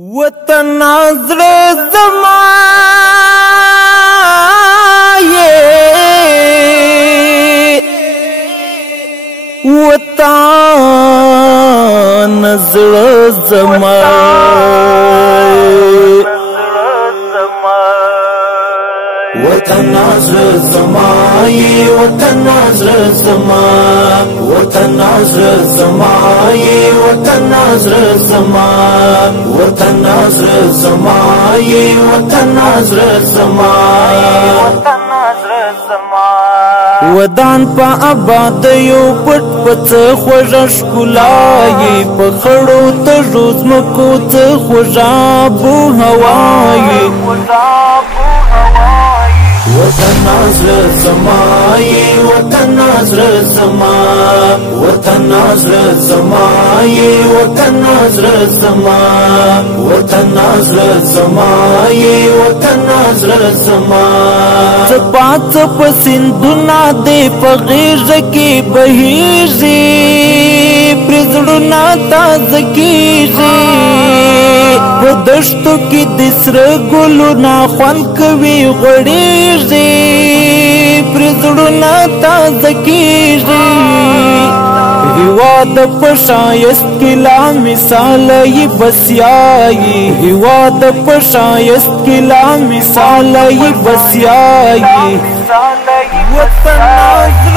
وطن نظر زمایه وطن نظر زمایه وطن نظر زمایه وطن نظر زمایه وطن نظر زمایه وطن نظر زمایه وطن نظر زمایه وطن نظر زمایه وطن نظر زمایه ودان پا آباد یو پټ پڅ خوږ ښکلای په خړو تږو ځمکو څه خوږه بو هوایي وطن نظر زمایه وطن نظر زمایه وطن نظر زمایه وطن نظر زمایه وطن نظر زمایه وطن نظر زمایه څپات په سیندونه دې په غیږ کې بهیږي پرزړونه تازه کیږي په دشتو کې د سره ګلونه خوند کوي غوړېږي پرزړونه تازه کیږي هېواد په ښایست کې لا مثال یې بسیایي هېواد په ښایست کې لا مثال یې بسیایي وطن نظر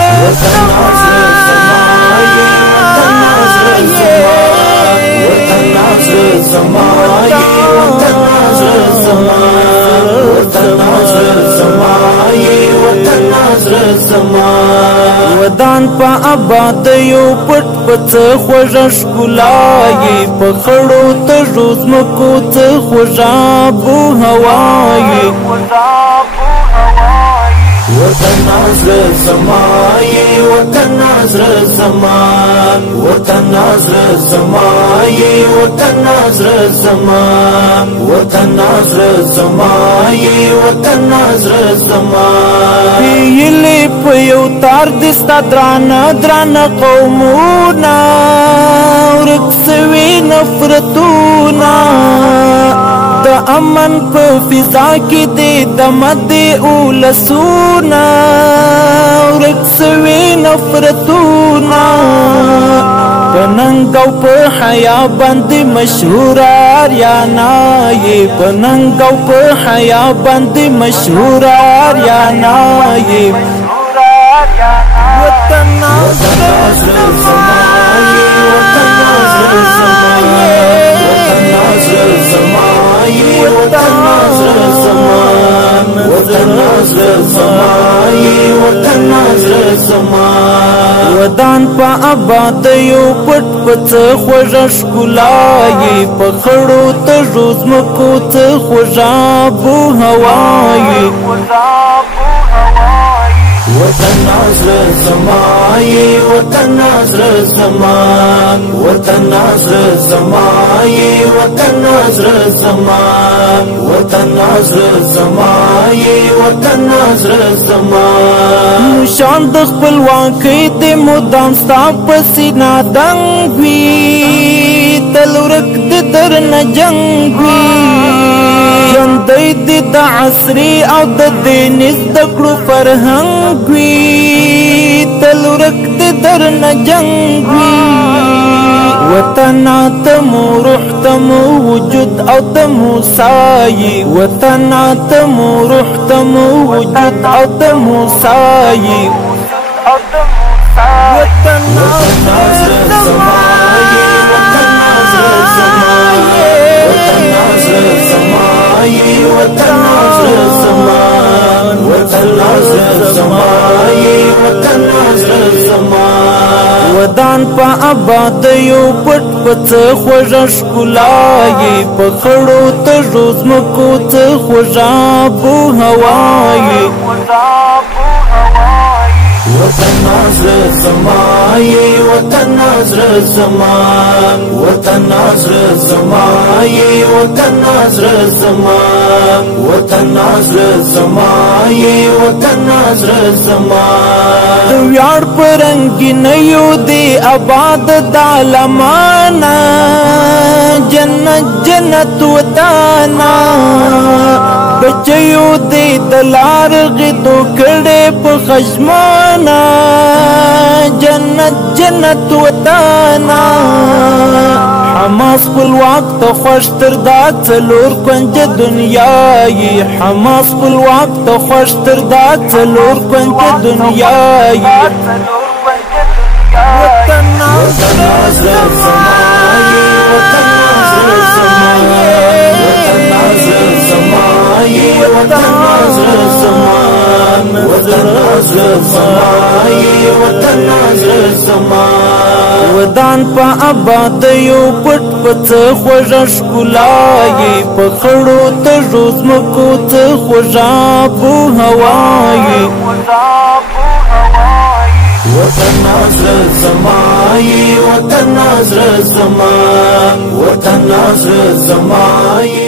زمایه وطن نظر زمایه وطن نظر زمایه وطن نظر زمایه وطن نظر زمایه وطن نظر زمایه ودان په آباد یو پټ پڅ خوږ ښکلای په خړو تږو ځمکو څه خوږه بو هوایي وطن نظر زمایه وطن نظر زمایه وطن نظر زمایه وطن نظر زمایه وطن نظر زمایه وطن نظر زمایه پیلې په یو تار دستا درانه قومونه ورک سوي نفرتونه د امن په فضا کې دې د مد اولسونه ورک سوي نفرتونه په ننګ او په حیا باندې مشهور اریانا یې په ننګ او په حیا باندې مشهور اریانا یې وطن نظر زمایه وطن نظر زمایه وطن نظر زمایه وطن نظر زمایه وطن نظر زمایه وطن نظر زمایه ودان په آباد یو پټ پڅ خوږ ښکلای په خړو تږو ځمکو څه خوږه بو هوایي وطن نظر زمایه وطن نظر زمایه وطن نظر زمایه وطن نظر زمایه وطن نظر زمایه وطن نظر زمایه شان د خپلواکۍ د مدام ستا په سینه دنګ وي تل ورک د درنه جنګ وي ژوندی دې د عصري او د دین زده کړو فرهنګ وي تل ورک دې درنه جنګ وي وطن ته مو روح ته مو وجود او ته مو سایې وطن ته مو روح ته مو وجود او ته مو سایې وطن نظر زمایه وطن نظر زمایه وطن نظر زمایه وطن نظر زمایه وطن نظر زمایه وطن نظر زمایه ودان په آباد یو پټ پڅ خوږ ښکلای په خړو تږو ځمکو څه خوږه بو هوایي وطن نظر زمایه وطن نظر زمایه وطن نظر زمایه وطن ناصر زمان وطن ناصر زمان وطن ناصر زمان دویار پرنگی نیو دی آباد دالمانا جنت جنت وطانا بچیو دی دلار غدو کڑے پا خشمانا جنت جنت وطانا حماس پلواک تا خوشتر دا چلور کنج دنیای حماس پلواک تا خوشتر دا چلور کنج دنیای وطن ناصر زمان وطن ناصر زمان وطن ناصر زمان وطن ناصر زمان وطن ناصر زمان وطن ناصر زمان ودان پا آباد یو پټ پڅ خوژش کولای په خړو ته روز مکو ته خوژا بو هوای وطن ناصر زمان وطن ناصر زمان وطن ناصر زمان